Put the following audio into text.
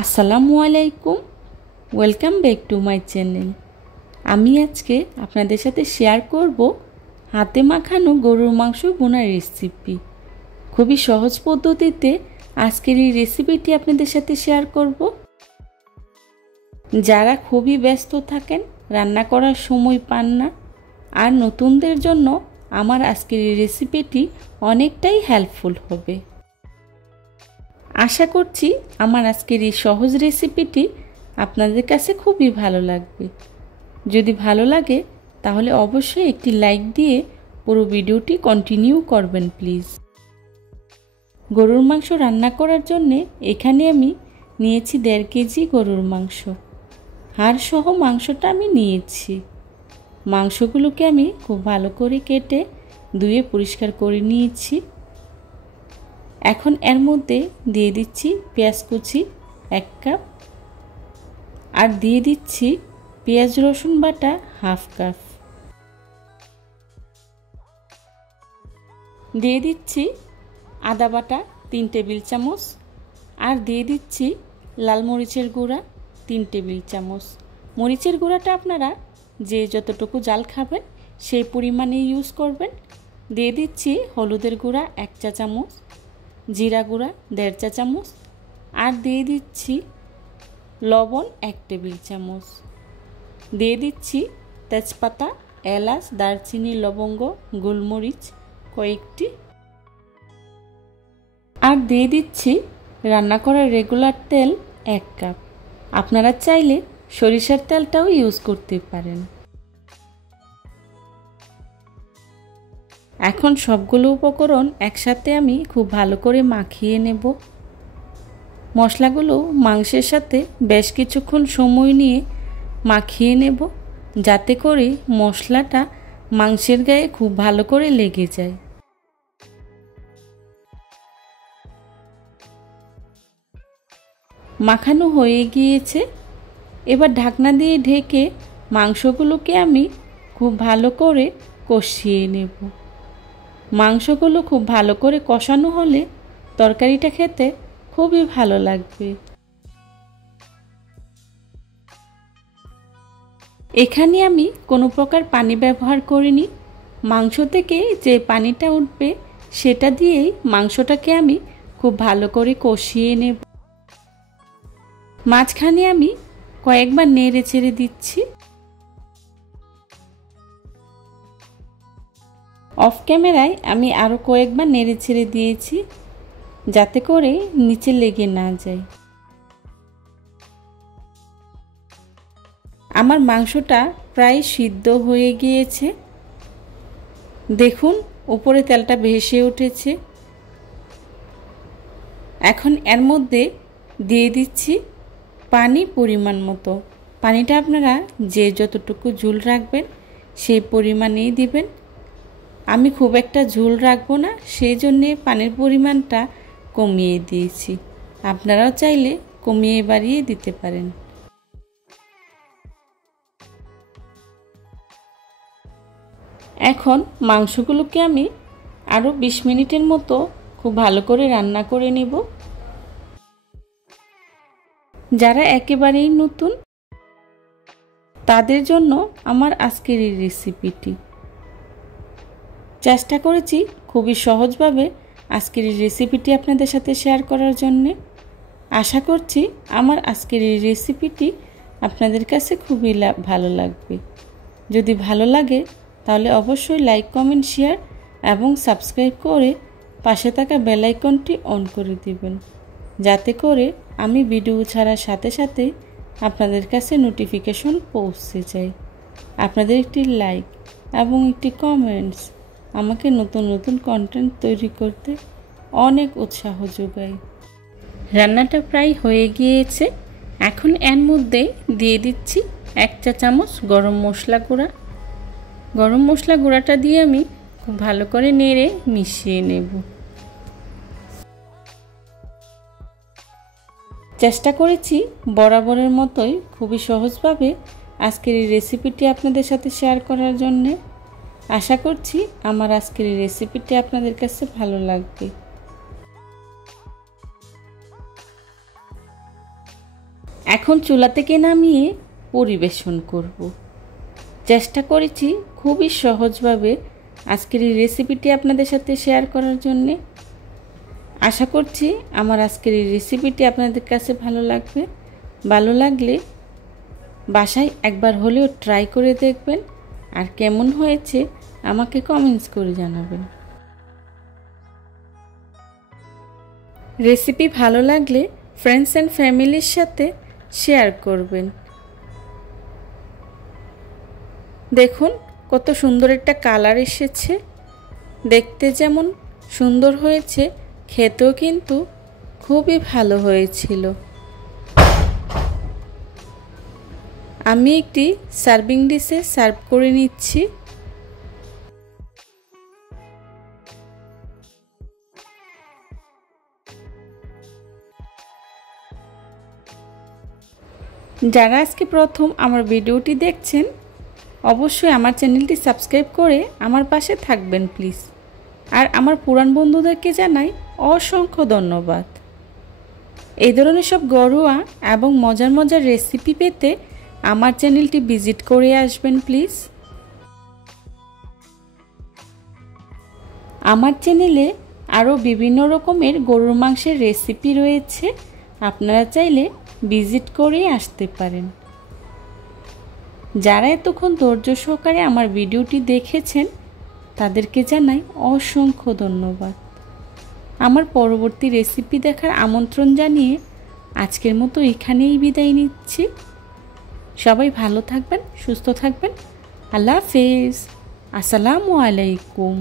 আসসালামু আলাইকুম, welcome back to my channel. আমি আজকে আপনাদের সাথে শেয়ার করব হাতে মাখানো গরুর মাংস বোনার রেসিপি। খুবই সহজ পদ্ধতিতে আজকের এই রেসিপিটি আপনাদের সাথে শেয়ার করব। যারা খুবই ব্যস্ত থাকেন, রান্না করার সময় পান না, আর নতুনদের জন্য আমার আজকের এই রেসিপিটি অনেকটাই হেল্পফুল হবে। আশা করছি আমার আজকের এই সহজ রেসিপিটি আপনাদের কাছে খুবই ভালো লাগবে। যদি ভালো লাগে তাহলে অবশ্যই একটি লাইক দিয়ে পুরো ভিডিওটি কন্টিনিউ করবেন প্লিজ। গরুর মাংস রান্না করার জন্যে এখানে আমি নিয়েছি 1.5 কেজি গরুর মাংস। হাড় সহ মাংসটা আমি নিয়েছি। মাংসগুলোকে আমি খুব ভালো করে কেটে ধুয়ে পরিষ্কার করে নিয়েছি। এখন এর মধ্যে দিয়ে দিচ্ছি পেঁয়াজ কুচি 1 কাপ, আর দিয়ে দিচ্ছি পেঁয়াজ রসুন বাটা 1/2 কাপ, দিয়ে দিচ্ছি আদা বাটা 3 টেবিল চামচ, আর দিয়ে দিচ্ছি লাল মরিচের গুঁড়া 3 টেবিল চামচ। মরিচের গুঁড়াটা আপনারা যে যতটুকু ঝাল খাবেন সেই পরিমাণে ইউজ করবেন। দিয়ে দিচ্ছি হলুদের গুঁড়া 1 চা চামচ, জিরা গুঁড়া 1.5 চা চামচ, আর দিয়ে দিচ্ছি লবণ 1 টেবিল চামচ। দিয়ে দিচ্ছি তেজপাতা, এলাচ, দারচিনি, লবঙ্গ, গোলমরিচ কয়েকটি, আর দিয়ে দিচ্ছি রান্না করার রেগুলার তেল 1 কাপ। আপনারা চাইলে সরিষার তেলটাও ইউজ করতে পারেন। এখন সবগুলো উপকরণ একসাথে আমি খুব ভালো করে মাখিয়ে নেব। মশলাগুলো মাংসের সাথে বেশ কিছুক্ষণ সময় নিয়ে মাখিয়ে নেব, যাতে করে মশলাটা মাংসের গায়ে খুব ভালো করে লেগে যায়। মাখানো হয়ে গিয়েছে। এবার ঢাকনা দিয়ে ঢেকে মাংসগুলোকে আমি খুব ভালো করে কষিয়ে নেব। মাংসগুলো খুব ভালো করে কষানো হলে তরকারিটা খেতে খুবই ভালো লাগবে। এখানে আমি কোনো প্রকার পানি ব্যবহার করিনি। মাংস থেকে যে পানিটা উঠবে সেটা দিয়েই মাংসটাকে আমি খুব ভালো করে কষিয়ে নেব। মাঝখানে আমি কয়েকবার নেড়ে চেড়ে দিচ্ছি। অফ ক্যামেরায় আমি আরও কয়েকবার নেড়ে ছেড়ে দিয়েছি, যাতে করে নিচে লেগে না যায়। আমার মাংসটা প্রায় সিদ্ধ হয়ে গিয়েছে। দেখুন উপরে তেলটা ভেসে উঠেছে। এখন এর মধ্যে দিয়ে দিচ্ছি পানি পরিমাণ মতো। পানিটা আপনারা যে যতটুকু ঝোল রাখবেন সেই পরিমাণেই দিবেন। আমি খুব একটা ঝোল রাখবো না, সেই জন্যে পানির পরিমাণটা কমিয়ে দিয়েছি। আপনারাও চাইলে কমিয়ে বাড়িয়ে দিতে পারেন। এখন মাংসগুলোকে আমি আরও 20 মিনিটের মতো খুব ভালো করে রান্না করে নেব। যারা একেবারেই নতুন তাদের জন্য আমার আজকের এই রেসিপিটি। চেষ্টা করেছি খুবই সহজভাবে আজকের এই রেসিপিটি আপনাদের সাথে শেয়ার করার জন্যে। আশা করছি আমার আজকের এই রেসিপিটি আপনাদের কাছে খুবই ভালো লাগবে। যদি ভালো লাগে তাহলে অবশ্যই লাইক, কমেন্ট, শেয়ার এবং সাবস্ক্রাইব করে পাশে থাকা বেল আইকনটি অন করে দিবেন, যাতে করে আমি ভিডিও ছাড়ার সাথে সাথে আপনাদের কাছে নোটিফিকেশন পৌঁছে যায়। আপনাদের একটি লাইক এবং একটি কমেন্টস আমাকে নতুন নতুন কন্টেন্ট তৈরি করতে অনেক উৎসাহ যোগায়। রান্নাটা প্রায় হয়ে গিয়েছে। এখন এর মধ্যে দিয়ে দিচ্ছি 1 চা চামচ গরম মশলা গুঁড়া। গরম মশলা গুঁড়াটা দিয়ে আমি খুব ভালো করে নেড়ে মিশিয়ে নেব। চেষ্টা করেছি বরাবরের মতোই খুবই সহজভাবে আজকের এই রেসিপিটি আপনাদের সাথে শেয়ার করার জন্যে। আশা করছি আমার আজকের এই রেসিপিটি আপনাদের কাছে ভালো লাগবে। এখন চুলা থেকে নামিয়ে পরিবেশন করব। চেষ্টা করেছি খুবই সহজভাবে আজকের এই রেসিপিটি আপনাদের সাথে শেয়ার করার জন্যে। আশা করছি আমার আজকের এই রেসিপিটি আপনাদের কাছে ভালো লাগবে। ভালো লাগলে বাসায় একবার হলেও ট্রাই করে দেখবেন, আর কেমন হয়েছে আমাকে কমেন্টস করে জানাবেন। রেসিপি ভালো লাগলে ফ্রেন্ডস অ্যান্ড ফ্যামিলির সাথে শেয়ার করবেন। দেখুন কত সুন্দর একটা কালার এসেছে, দেখতে যেমন সুন্দর হয়েছে, খেতেও কিন্তু খুবই ভালো হয়েছিল। আমি একটি সার্ভিং ডিশে সার্ভ করে নিচ্ছি। যারা আজকে প্রথম আমার ভিডিওটি দেখছেন, অবশ্যই আমার চ্যানেলটি সাবস্ক্রাইব করে আমার পাশে থাকবেন প্লিজ। আর আমার পুরান বন্ধুদেরকে জানাই অসংখ্য ধন্যবাদ। এই ধরনের সব ঘরোয়া এবং মজার মজার রেসিপি পেতে আমার চ্যানেলটি ভিজিট করে আসবেন প্লিজ। আমার চ্যানেলে আরও বিভিন্ন রকমের গরুর মাংসের রেসিপি রয়েছে, আপনারা চাইলে ভিজিট করে আসতে পারেন। যারা এতক্ষণ ধৈর্য সহকারে আমার ভিডিওটি দেখেছেন তাদেরকে জানাই অসংখ্য ধন্যবাদ। আমার পরবর্তী রেসিপি দেখার আমন্ত্রণ জানিয়ে আজকের মতো এখানেই বিদায় নিচ্ছি। সবাই ভালো থাকবেন, সুস্থ থাকবেন। আল্লাহ হাফেজ। আসসালামু আলাইকুম।